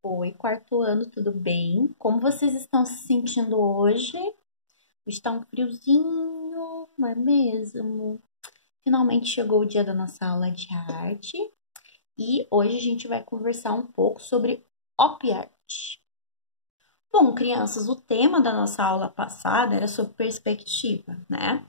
Oi, quarto ano, tudo bem? Como vocês estão se sentindo hoje? Está um friozinho, não é mesmo? Finalmente chegou o dia da nossa aula de arte e hoje a gente vai conversar um pouco sobre op art. Bom, crianças, o tema da nossa aula passada era sobre perspectiva, né?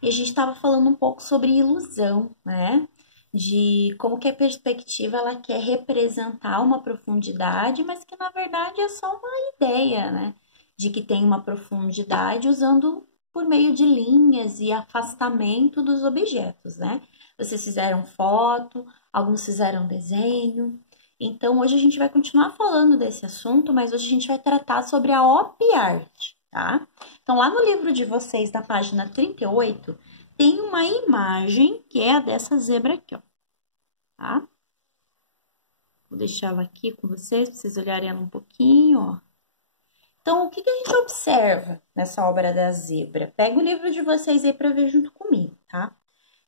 E a gente estava falando um pouco sobre ilusão, né? De como que a perspectiva ela quer representar uma profundidade, mas que na verdade é só uma ideia, né? De que tem uma profundidade usando por meio de linhas e afastamento dos objetos, né? Vocês fizeram foto, alguns fizeram desenho. Então, hoje a gente vai continuar falando desse assunto, mas hoje a gente vai tratar sobre a op art, tá? Então, lá no livro de vocês, na página 38, tem uma imagem que é a dessa zebra aqui, ó, tá? Vou deixar ela aqui com vocês, pra vocês olharem ela um pouquinho, ó. Então, o que a gente observa nessa obra da zebra? Pega o livro de vocês aí para ver junto comigo, tá?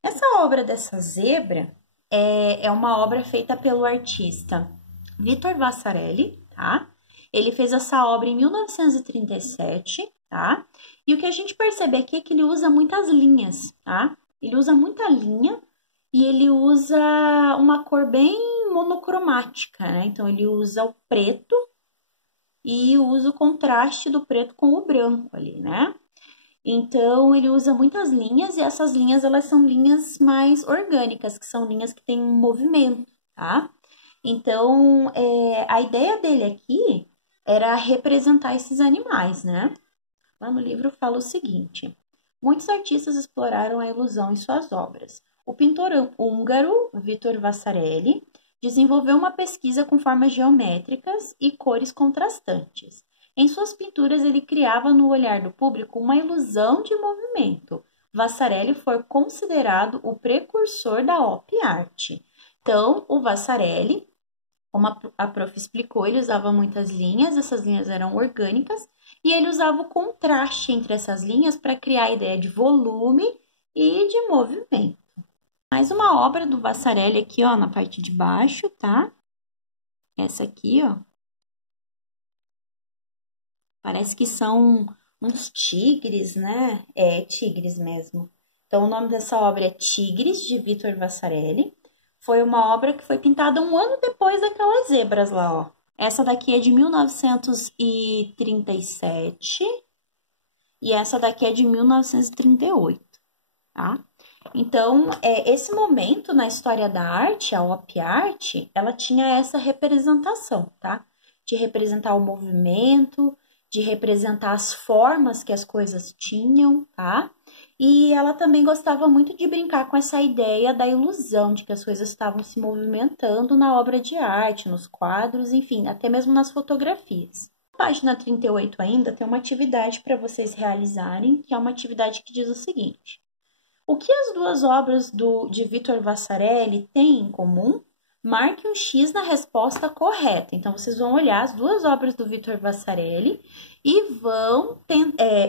Essa obra dessa zebra é uma obra feita pelo artista Vitor Vassarelli, tá? Ele fez essa obra em 1937, tá? E o que a gente percebe aqui é que ele usa muitas linhas, tá? Ele usa muita linha e ele usa uma cor bem monocromática, né? Então, ele usa o preto e usa o contraste do preto com o branco ali, né? Então, ele usa muitas linhas e essas linhas, elas são linhas mais orgânicas, que são linhas que têm um movimento, tá? Então, a ideia dele aqui era representar esses animais, né? Lá no livro fala o seguinte: muitos artistas exploraram a ilusão em suas obras. O pintor húngaro Vitor Vassarelli desenvolveu uma pesquisa com formas geométricas e cores contrastantes. Em suas pinturas, ele criava no olhar do público uma ilusão de movimento. Vassarelli foi considerado o precursor da op art. Então, o Vassarelli, como a prof explicou, ele usava muitas linhas, essas linhas eram orgânicas, e ele usava o contraste entre essas linhas para criar a ideia de volume e de movimento. Mais uma obra do Vassarelli aqui, ó, na parte de baixo, tá? Essa aqui, ó. Parece que são uns tigres, né? É, tigres mesmo. Então, o nome dessa obra é Tigres, de Vitor Vassarelli. Foi uma obra que foi pintada um ano depois daquelas zebras lá, ó. Essa daqui é de 1937 e essa daqui é de 1938, tá? Então, esse momento na história da arte, a op art, ela tinha essa representação, tá? De representar o movimento, de representar as formas que as coisas tinham, tá? E ela também gostava muito de brincar com essa ideia da ilusão, de que as coisas estavam se movimentando na obra de arte, nos quadros, enfim, até mesmo nas fotografias. Na página 38 ainda tem uma atividade para vocês realizarem, que é uma atividade que diz o seguinte: o que as duas obras de Vitor Vassarelli têm em comum? Marque um X na resposta correta. Então, vocês vão olhar as duas obras do Vitor Vassarelli e vão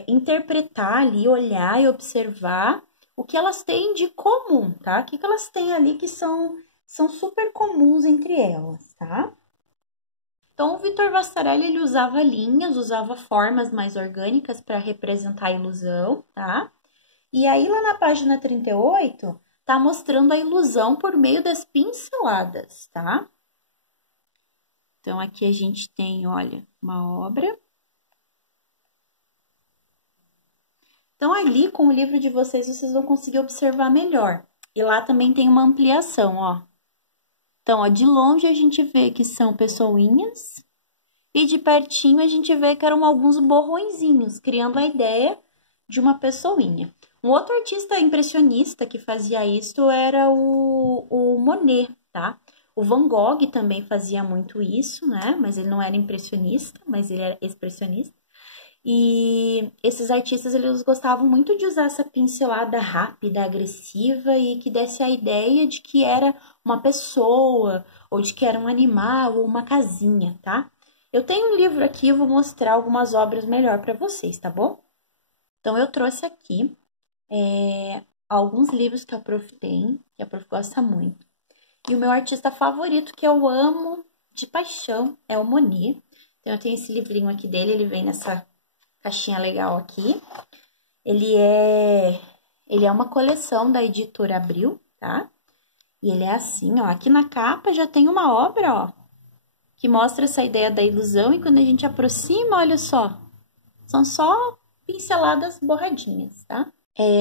interpretar ali, olhar e observar o que elas têm de comum, tá? O que elas têm ali que são super comuns entre elas, tá? Então, o Vitor Vassarelli, ele usava linhas, usava formas mais orgânicas para representar a ilusão, tá? E aí, lá na página 38, tá mostrando a ilusão por meio das pinceladas, tá? Então, aqui a gente tem, olha, uma obra. Então, ali, com o livro de vocês, vocês vão conseguir observar melhor. E lá também tem uma ampliação, ó. Então, ó, de longe a gente vê que são pessoinhas. E de pertinho a gente vê que eram alguns borrõezinhos, criando a ideia de uma pessoinha. Um outro artista impressionista que fazia isso era o Monet, tá? O Van Gogh também fazia muito isso, né? Mas ele não era impressionista, mas ele era expressionista. E esses artistas, eles gostavam muito de usar essa pincelada rápida, agressiva e que desse a ideia de que era uma pessoa, ou de que era um animal, ou uma casinha, tá? Eu tenho um livro aqui, eu vou mostrar algumas obras melhor para vocês, tá bom? Então, eu trouxe aqui alguns livros que a prof tem, que a prof gosta muito. E o meu artista favorito, que eu amo de paixão é o Monet. Então, eu tenho esse livrinho aqui dele, ele vem nessa caixinha legal aqui. Ele é uma coleção da editora Abril, tá? E ele é assim, ó. Aqui na capa já tem uma obra, ó, que mostra essa ideia da ilusão. E quando a gente aproxima, olha só, são só pinceladas borradinhas, tá?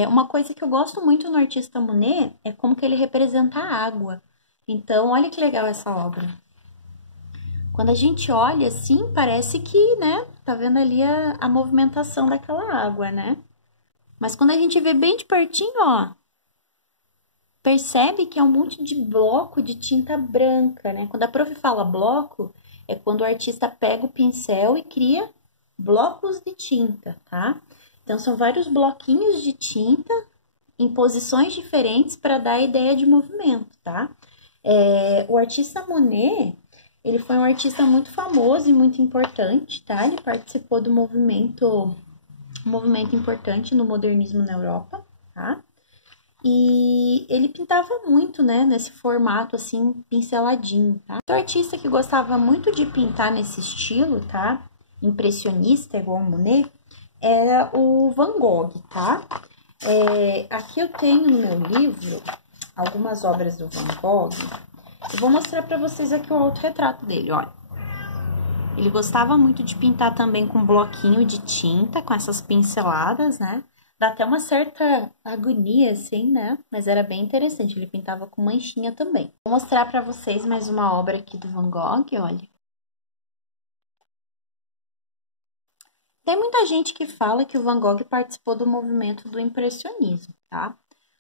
Uma coisa que eu gosto muito no artista Monet é como que ele representa a água. Então, olha que legal essa obra. Quando a gente olha assim, parece que, né, tá vendo ali a movimentação daquela água, né? Mas quando a gente vê bem de pertinho, ó, percebe que é um monte de bloco de tinta branca, né? Quando a prof fala bloco, é quando o artista pega o pincel e cria blocos de tinta, tá? Então, são vários bloquinhos de tinta em posições diferentes para dar a ideia de movimento, tá? O artista Monet, ele foi um artista muito famoso e muito importante, tá? Ele participou do movimento importante no modernismo na Europa, tá? E ele pintava muito, né, nesse formato, assim, pinceladinho, tá? Outro artista que gostava muito de pintar nesse estilo, tá? Impressionista, igual o Monet, era o Van Gogh, tá? Aqui eu tenho no meu livro algumas obras do Van Gogh. Eu vou mostrar pra vocês aqui o autorretrato dele, olha. Ele gostava muito de pintar também com bloquinho de tinta, com essas pinceladas, né? Dá até uma certa agonia, assim, né? Mas era bem interessante, ele pintava com manchinha também. Vou mostrar pra vocês mais uma obra aqui do Van Gogh, olha. Tem muita gente que fala que o Van Gogh participou do movimento do impressionismo, tá?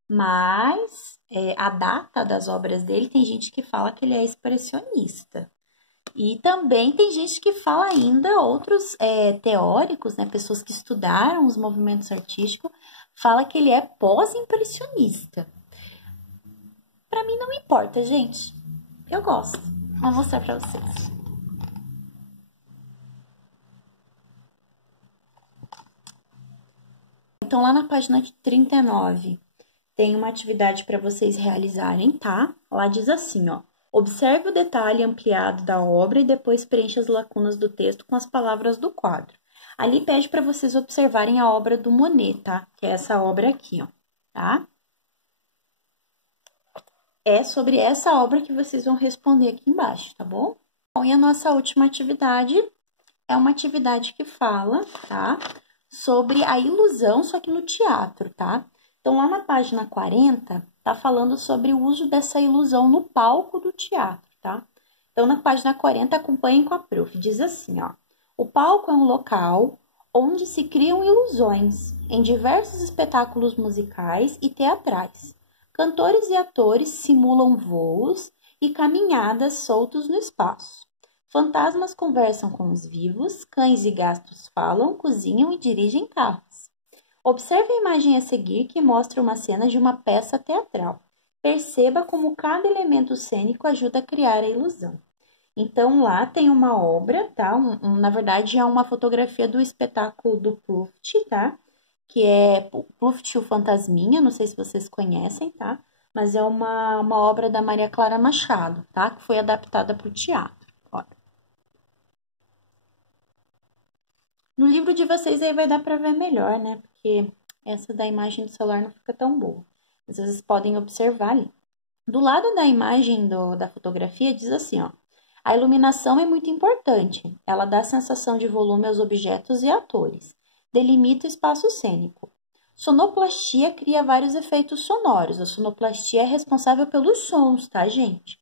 Mas a data das obras dele, tem gente que fala que ele é expressionista. E também tem gente que fala ainda, outros teóricos, né, pessoas que estudaram os movimentos artísticos, fala que ele é pós-impressionista. Pra mim não importa, gente. Eu gosto. Vou mostrar pra vocês. Então, lá na página 39, tem uma atividade para vocês realizarem, tá? Lá diz assim, ó. Observe o detalhe ampliado da obra e depois preencha as lacunas do texto com as palavras do quadro. Ali pede para vocês observarem a obra do Monet, tá? Que é essa obra aqui, ó, tá? É sobre essa obra que vocês vão responder aqui embaixo, tá bom? Bom, e a nossa última atividade é uma atividade que fala, tá? Sobre a ilusão, só que no teatro, tá? Então, lá na página 40, tá falando sobre o uso dessa ilusão no palco do teatro, tá? Então, na página 40, acompanhem com a prof. Diz assim, ó. O palco é um local onde se criam ilusões em diversos espetáculos musicais e teatrais. Cantores e atores simulam voos e caminhadas soltos no espaço. Fantasmas conversam com os vivos, cães e gatos falam, cozinham e dirigem carros. Observe a imagem a seguir que mostra uma cena de uma peça teatral. Perceba como cada elemento cênico ajuda a criar a ilusão. Então, lá tem uma obra, tá? Na verdade, é uma fotografia do espetáculo do Proust, tá? Que é Proust o Fantasminha, não sei se vocês conhecem, tá? Mas é uma obra da Maria Clara Machado, tá? Que foi adaptada para o teatro. Olha. No livro de vocês aí vai dar para ver melhor, né? Porque essa da imagem do celular não fica tão boa. Mas vocês podem observar ali. Do lado da imagem da fotografia diz assim, ó. A iluminação é muito importante. Ela dá sensação de volume aos objetos e atores. Delimita o espaço cênico. Sonoplastia cria vários efeitos sonoros. A sonoplastia é responsável pelos sons, tá, gente?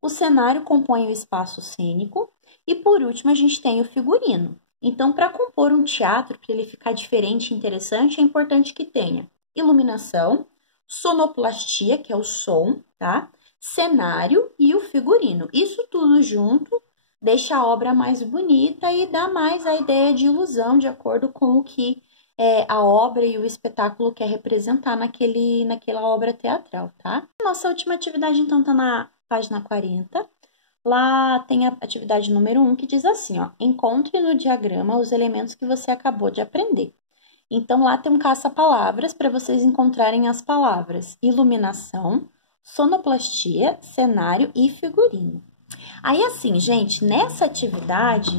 O cenário compõe o espaço cênico. E, por último, a gente tem o figurino. Então, para compor um teatro, para ele ficar diferente e interessante, é importante que tenha iluminação, sonoplastia, que é o som, tá? Cenário e o figurino. Isso tudo junto deixa a obra mais bonita e dá mais a ideia de ilusão, de acordo com o que a obra e o espetáculo quer representar naquela obra teatral, tá? Nossa última atividade, então, tá na página 40. Lá tem a atividade número 1 que diz assim, ó. Encontre no diagrama os elementos que você acabou de aprender. Então, lá tem um caça-palavras para vocês encontrarem as palavras iluminação, sonoplastia, cenário e figurino. Aí, assim, gente, nessa atividade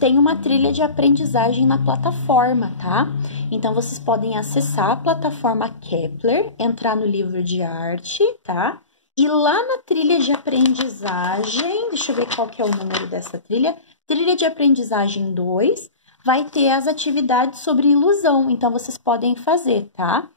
tem uma trilha de aprendizagem na plataforma, tá? Então, vocês podem acessar a plataforma Kepler, entrar no livro de arte, tá? E lá na trilha de aprendizagem, deixa eu ver qual que é o número dessa trilha, trilha de aprendizagem 2, vai ter as atividades sobre ilusão, então vocês podem fazer, tá?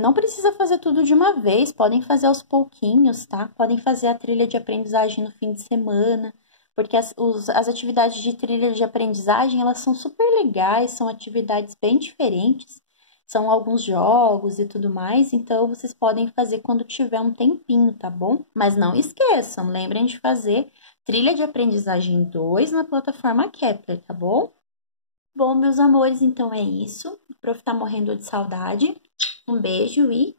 Não precisa fazer tudo de uma vez, podem fazer aos pouquinhos, tá? Podem fazer a trilha de aprendizagem no fim de semana, porque as atividades de trilha de aprendizagem, elas são super legais, são atividades bem diferentes, são alguns jogos e tudo mais, então vocês podem fazer quando tiver um tempinho, tá bom? Mas não esqueçam, lembrem de fazer trilha de aprendizagem 2 na plataforma Kepler, tá bom? Bom, meus amores, então é isso. O prof tá morrendo de saudade. Um beijo e